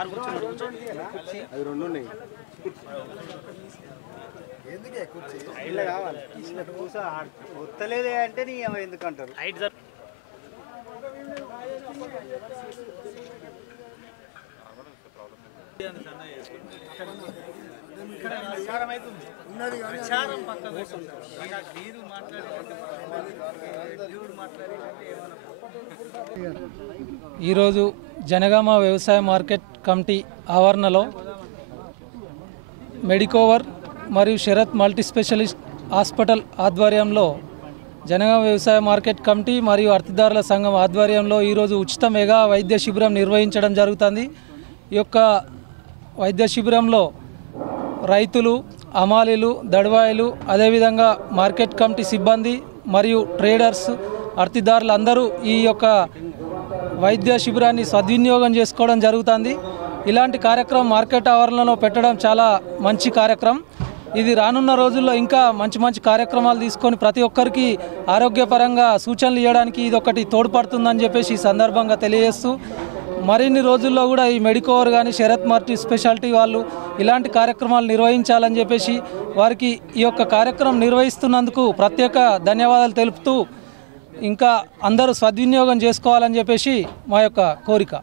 అది రెండు ఉన్నాయి. ఒత్తలేదే అంటే నీ ఎందుకంటారు. ఈరోజు జనగామ వ్యవసాయ మార్కెట్ కమిటీ ఆవరణలో మెడికోవర్ మరియు శరత్ మల్టీ స్పెషలిస్ట్ హాస్పిటల్ ఆధ్వర్యంలో జనగామ వ్యవసాయ మార్కెట్ కమిటీ మరియు అర్తిదారుల సంఘం ఆధ్వర్యంలో ఈరోజు ఉచిత మెగా వైద్య శిబిరం నిర్వహించడం జరుగుతుంది. ఈ యొక్క వైద్య శిబిరంలో రైతులు, హమాలీలు, దళవాయిలు, అదేవిధంగా మార్కెట్ కమిటీ సిబ్బంది మరియు ట్రేడర్స్, అర్తిదారులు అందరూ ఈ యొక్క వైద్య శిబిరాన్ని సద్వినియోగం చేసుకోవడం జరుగుతుంది. ఇలాంటి కార్యక్రమం మార్కెట్ ఆవరణలో పెట్టడం చాలా మంచి కార్యక్రమం. ఇది రానున్న రోజుల్లో ఇంకా మంచి మంచి కార్యక్రమాలు తీసుకొని ప్రతి ఒక్కరికి ఆరోగ్యపరంగా సూచనలు ఇవ్వడానికి ఇది ఒకటి తోడ్పడుతుందని చెప్పేసి ఈ సందర్భంగా తెలియజేస్తూ మరిన్ని రోజుల్లో కూడా ఈ మెడికోవర్ కానీ శరత్ మల్టీ స్పెషాలిటీ వాళ్ళు ఇలాంటి కార్యక్రమాలు నిర్వహించాలని చెప్పేసి వారికి ఈ యొక్క కార్యక్రమం నిర్వహిస్తున్నందుకు ప్రత్యేక ధన్యవాదాలు తెలుపుతూ ఇంకా అందరూ సద్వినియోగం చేసుకోవాలని చెప్పేసి మా యొక్క కోరిక.